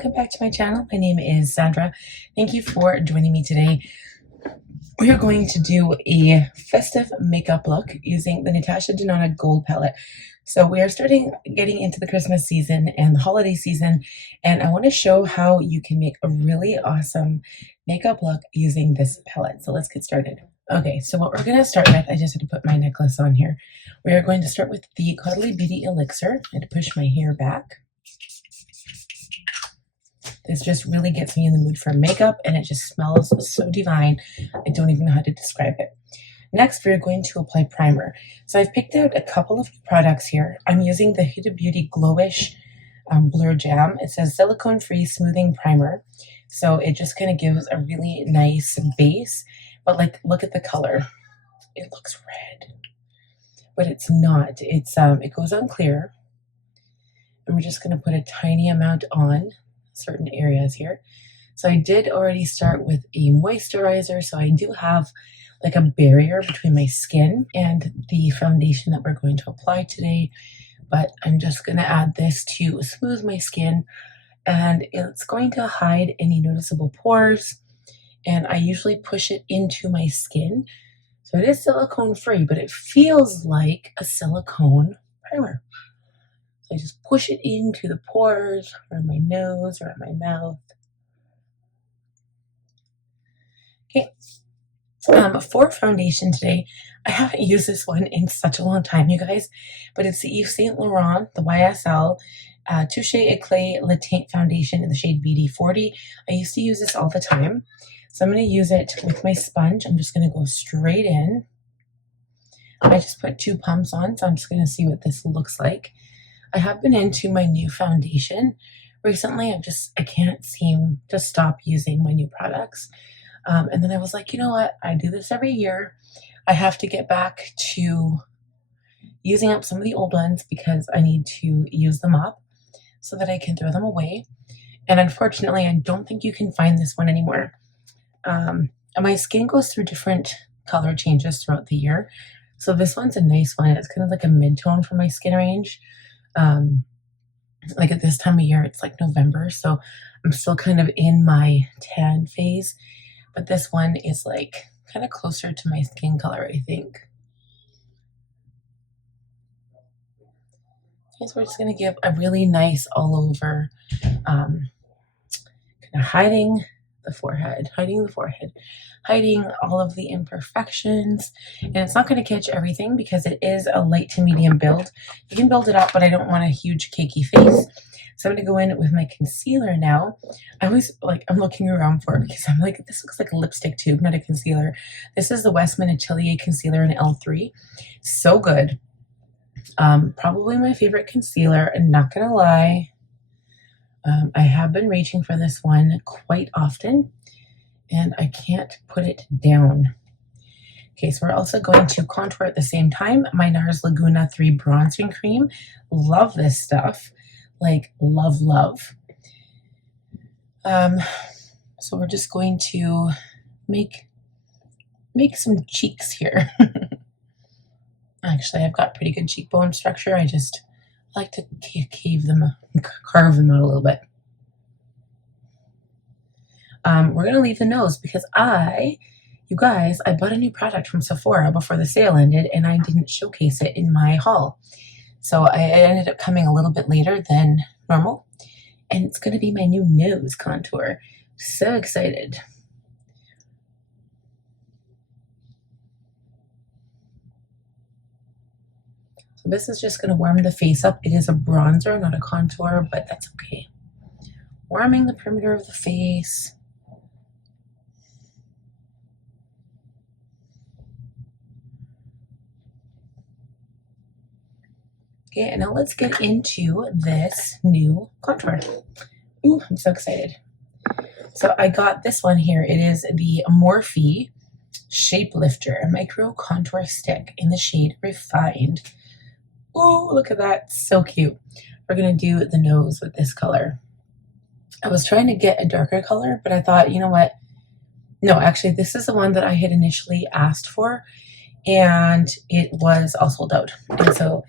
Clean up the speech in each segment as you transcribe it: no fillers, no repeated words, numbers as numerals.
welcome back to my channel. My name is Sandra. Thank you for joining me today. We are going to do a festive makeup look using the Natasha Denona Gold palette. So we are getting into the Christmas season and the holiday season, and I want to show how you can make a really awesome makeup look using this palette. So let's get started. Okay, so what we're going to start with, I just had to put my necklace on here. We are going to start with the Cuddly Beauty Elixir. I had to push my hair back. This just really gets me in the mood for makeup, and it just smells so divine. I don't even know how to describe it. Next, we're going to apply primer. So I've picked out a couple of products here. I'm using the Huda Beauty Glowish Blur Jam. It says silicone-free smoothing primer. So it just kind of gives a really nice base. But like, look at the color. It looks red, but it's not. It goes on clear. And we're just going to put a tiny amount on certain areas here. So I did already start with a moisturizer, so I do have like a barrier between my skin and the foundation that we're going to apply today, but I'm just going to add this to smooth my skin, and it's going to hide any noticeable pores, and I usually push it into my skin. So it is silicone free, but it feels like a silicone primer. I just push it into the pores, around my nose, around my mouth. Okay. For foundation today, I haven't used this one in such a long time, you guys, but it's the Yves Saint Laurent, the YSL Touche Eclat Le Teint Foundation in the shade BD40. I used to use this all the time, so I'm going to use it with my sponge. I'm just going to go straight in. I just put 2 pumps on, so I'm just going to see what this looks like. I have been into my new foundation recently. I can't seem to stop using my new products. And then I was like, you know what? I do this every year. I have to get back to using up some of the old ones because I need to use them up so that I can throw them away. And unfortunately, I don't think you can find this one anymore. And my skin goes through different color changes throughout the year. So this one's a nice one. It's kind of like a mid-tone for my skin range. Like at this time of year, it's like November, so I'm still kind of in my tan phase, but this one is like kind of closer to my skin color, I think. Okay, so we're just going to give a really nice all over, kind of hiding the forehead, hiding all of the imperfections. And it's not going to catch everything because it is a light to medium build. You can build it up, but I don't want a huge cakey face. So I'm going to go in with my concealer now. I'm looking around for it because I'm like, this looks like a lipstick tube, not a concealer. This is the Westman Atelier Concealer in L3. So good. Probably my favorite concealer, and not going to lie, I have been reaching for this one quite often, and I can't put it down. Okay, so we're also going to contour at the same time. My NARS Laguna 3 Bronzing Cream. Love this stuff. Like, love, love. So we're just going to make some cheeks here. Actually, I've got pretty good cheekbone structure. I just like to carve them out a little bit. We're going to leave the nose because you guys, I bought a new product from Sephora before the sale ended, and I didn't showcase it in my haul. So I ended up coming a little bit later than normal, and it's going to be my new nose contour. So excited. So this is just going to warm the face up. It is a bronzer, not a contour, but that's okay. Warming the perimeter of the face. Okay, and now let's get into this new contour. Ooh, I'm so excited. So I got this one here. It is the Morphe Shape Lifter Micro Contour Stick in the shade Refined. Ooh, look at that. So cute. We're going to do the nose with this color. I was trying to get a darker color, but I thought, you know what? No, actually, this is the one that I had initially asked for, and it was all sold out. And so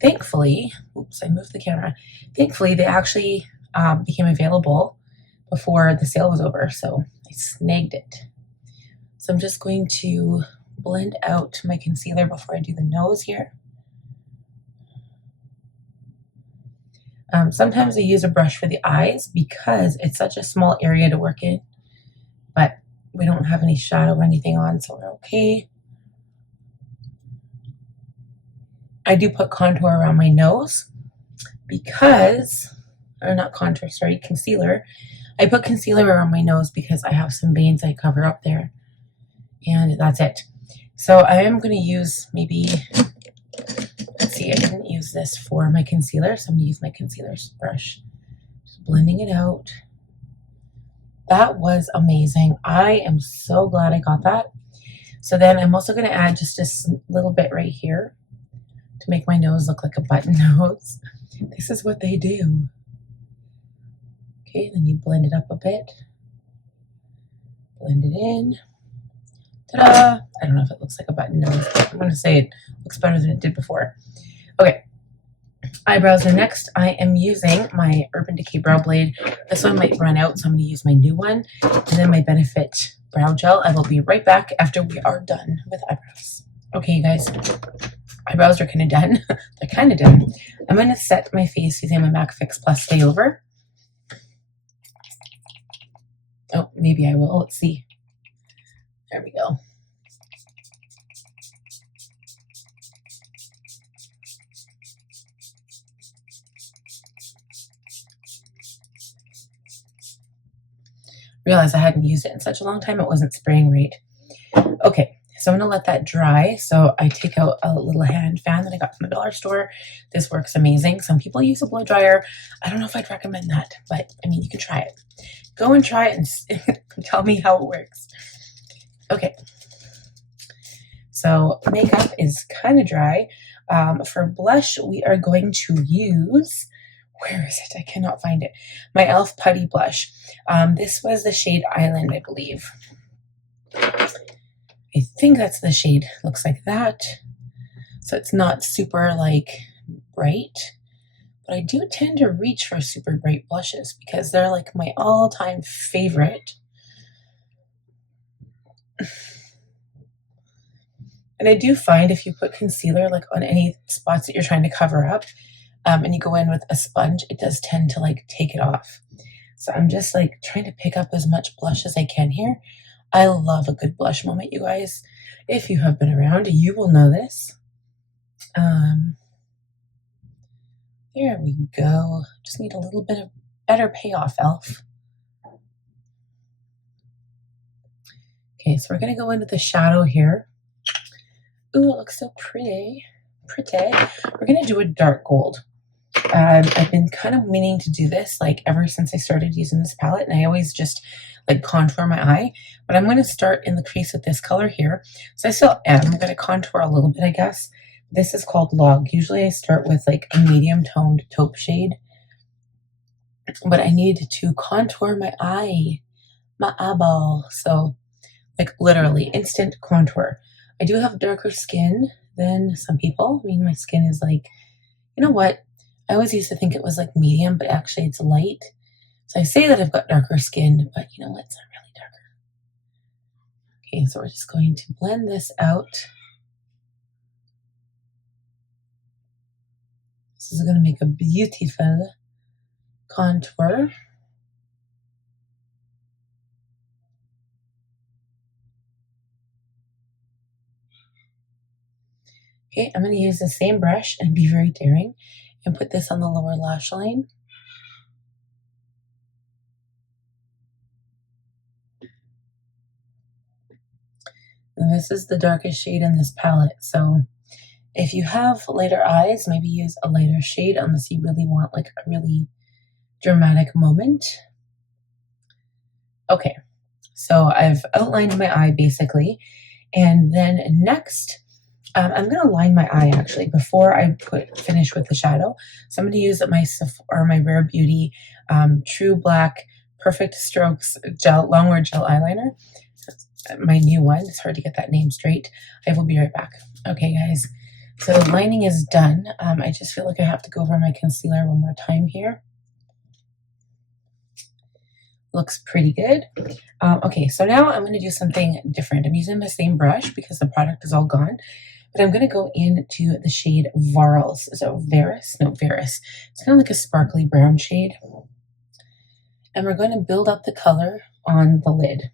thankfully, oops, I moved the camera. Thankfully, they actually became available before the sale was over, so I snagged it. So I'm just going to blend out my concealer before I do the nose here. Sometimes I use a brush for the eyes because it's such a small area to work in, but we don't have any shadow or anything on, so we're okay. I do put contour around my nose because, or not contour, sorry, concealer. I put concealer around my nose because I have some veins I cover up there, and that's it. So I am going to use maybe, let's see, I didn't use this for my concealer, so I'm going to use my concealer brush. Just blending it out. That was amazing. I am so glad I got that. So then I'm also going to add just a little bit right here to make my nose look like a button nose. This is what they do. Okay, then you blend it up a bit. Blend it in. Ta-da! I don't know if it looks like a button nose, but I'm going to say it looks better than it did before. Okay, eyebrows are next. I am using my Urban Decay Brow Blade. This one might run out, so I'm going to use my new one. And then my Benefit Brow Gel. I will be right back after we are done with eyebrows. Okay, you guys, eyebrows are kind of done. They're kind of done. I'm going to set my face using my MAC Fix Plus Stay Over. Oh, maybe I will. Let's see. There we go. Realized I hadn't used it in such a long time, it wasn't spraying right. Okay, so I'm going to let that dry. So I take out a little hand fan that I got from the dollar store. This works amazing. Some people use a blow dryer. I don't know if I'd recommend that, but I mean, you can try it. Go and try it and tell me how it works. Okay, so makeup is kind of dry. For blush, we are going to use, where is it? I cannot find it. My e.l.f. Putty Blush. This was the shade Island, I believe. I think that's the shade. Looks like that. So it's not super like bright, but I do tend to reach for super bright blushes because they're like my all-time favorite. And I do find if you put concealer like on any spots that you're trying to cover up, and you go in with a sponge, it does tend to like take it off. So I'm just like trying to pick up as much blush as I can here. I love a good blush moment, you guys. If you have been around, you will know this. There we go. Just need a little bit of better payoff, e.l.f. Okay, so we're going to go into the shadow here. Ooh, it looks so pretty. We're going to do a dark gold. I've been kind of meaning to do this like ever since I started using this palette, and I always just like contour my eye, but I'm going to start in the crease with this color here. So I still am. I'm going to contour a little bit, I guess. This is called Log. Usually I start with like a medium toned taupe shade, but I need to contour my eye, my eyeball. So like literally instant contour. I do have darker skin than some people. I mean, my skin is like, you know what? I always used to think it was like medium, but actually it's light. So I say that I've got darker skin, but you know what? It's not really darker. Okay, so we're just going to blend this out. This is going to make a beautiful contour. Okay, I'm going to use the same brush and be very daring and put this on the lower lash line. And this is the darkest shade in this palette. So if you have lighter eyes, maybe use a lighter shade unless you really want like a really dramatic moment. Okay, so I've outlined my eye basically. And then next, I'm going to line my eye actually before I finish with the shadow. So I'm going to use my Rare Beauty True Black Perfect Strokes gel, longwear gel eyeliner. My new one. It's hard to get that name straight. I will be right back. Okay, guys. So the lining is done. I just feel like I have to go over my concealer one more time here. Looks pretty good. Okay, so now I'm going to do something different. I'm using the same brush because the product is all gone, but I'm going to go into the shade Varls. So Varus? No, Varus. It's kind of like a sparkly brown shade. And we're going to build up the color on the lid.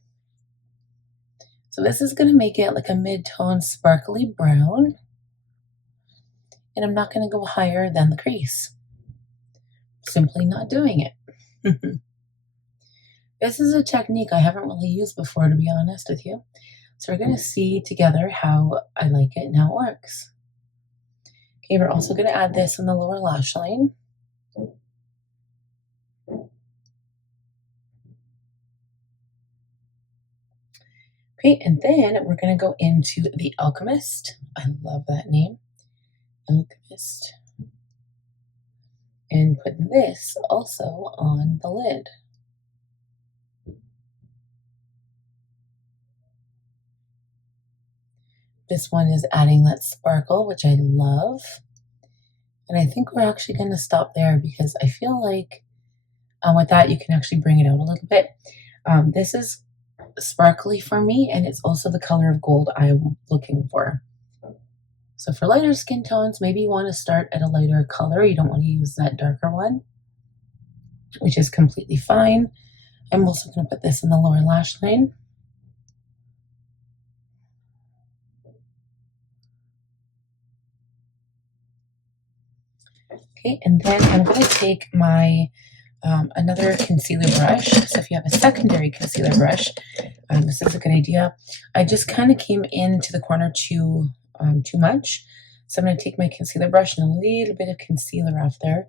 So this is going to make it like a mid-tone sparkly brown. And I'm not going to go higher than the crease. Simply not doing it. This is a technique I haven't really used before, to be honest with you. So we're going to see together how I like it and how it works. Okay, we're also going to add this on the lower lash line. Okay, and then we're going to go into the Alchemist. I love that name. Alchemist. And put this also on the lid. This one is adding that sparkle, which I love. And I think we're actually going to stop there because I feel like with that, you can actually bring it out a little bit. This is sparkly for me, and it's also the color of gold I'm looking for. So for lighter skin tones, maybe you want to start at a lighter color. You don't want to use that darker one, which is completely fine. I'm also going to put this in the lower lash line. Okay, and then I'm going to take my another concealer brush. So if you have a secondary concealer brush, this is a good idea. I just kind of came into the corner too much. So I'm going to take my concealer brush and a little bit of concealer off there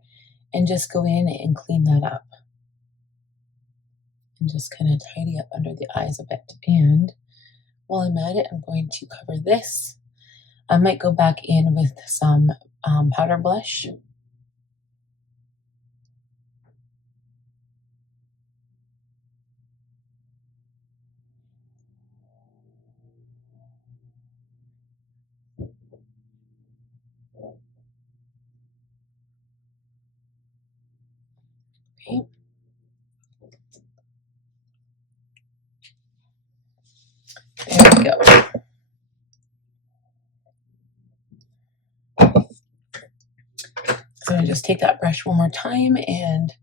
and just go in and clean that up. And just kind of tidy up under the eyes a bit. And while I'm at it, I'm going to cover this. I might go back in with some powder blush. Okay. There we go. So I just take that brush one more time and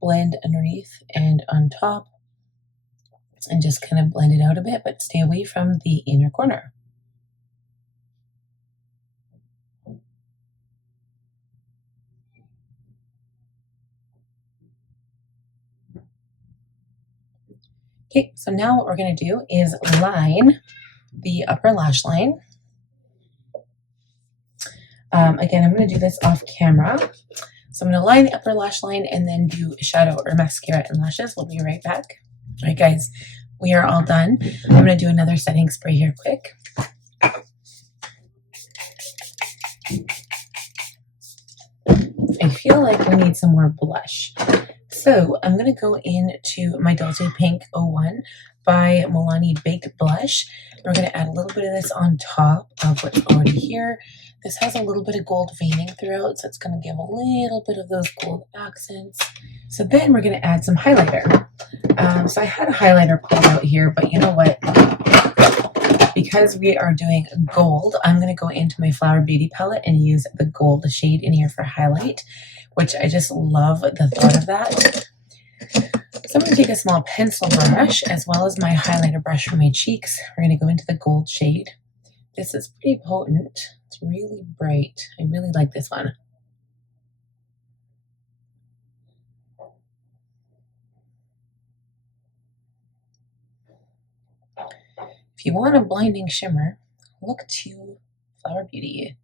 blend underneath and on top and just kind of blend it out a bit, but stay away from the inner corner. Okay, so now what we're going to do is line the upper lash line. Again, I'm going to do this off camera. So I'm going to line the upper lash line and then do shadow or mascara and lashes. We'll be right back. All right, guys, we are all done. I'm going to do another setting spray here quick. I feel like we need some more blush. So I'm going to go into my Dolce Pink 01 by Milani Baked Blush. We're going to add a little bit of this on top of what's already here. This has a little bit of gold veining throughout, so it's going to give a little bit of those gold accents. So then we're going to add some highlighter. So I had a highlighter pulled out here, but you know what? Because we are doing gold, I'm going to go into my Flower Beauty palette and use the gold shade in here for highlight, which I just love the thought of that. So I'm going to take a small pencil brush as well as my highlighter brush for my cheeks. We're going to go into the gold shade. This is pretty potent. It's really bright. I really like this one. If you want a blinding shimmer, look to Flower Beauty.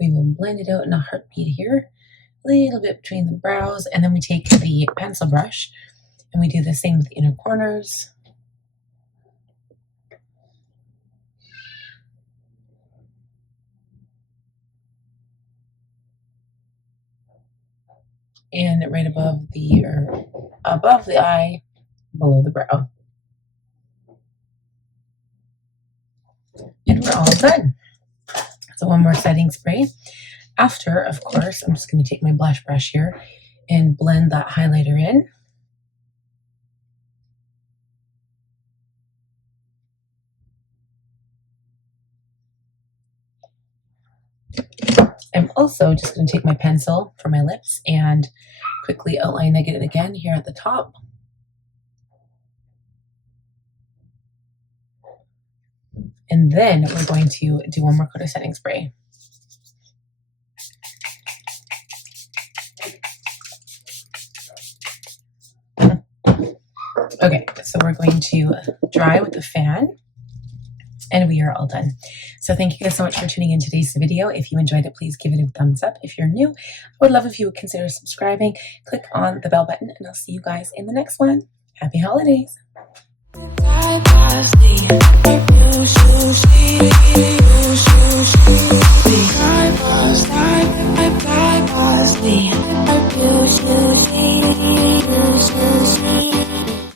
We will blend it out in a heartbeat here, a little bit between the brows, and then we take the pencil brush and we do the same with the inner corners. And right above the eye, below the brow. And we're all done. So one more setting spray. After, of course, I'm just going to take my blush brush here and blend that highlighter in. I'm also just going to take my pencil for my lips and quickly outline it again here at the top. And then we're going to do one more coat of setting spray. Okay, so we're going to dry with the fan, and we are all done. So thank you guys so much for tuning in today's video. If you enjoyed it, please give it a thumbs up. If you're new, I would love if you would consider subscribing. Click on the bell button, and I'll see you guys in the next one. Happy holidays.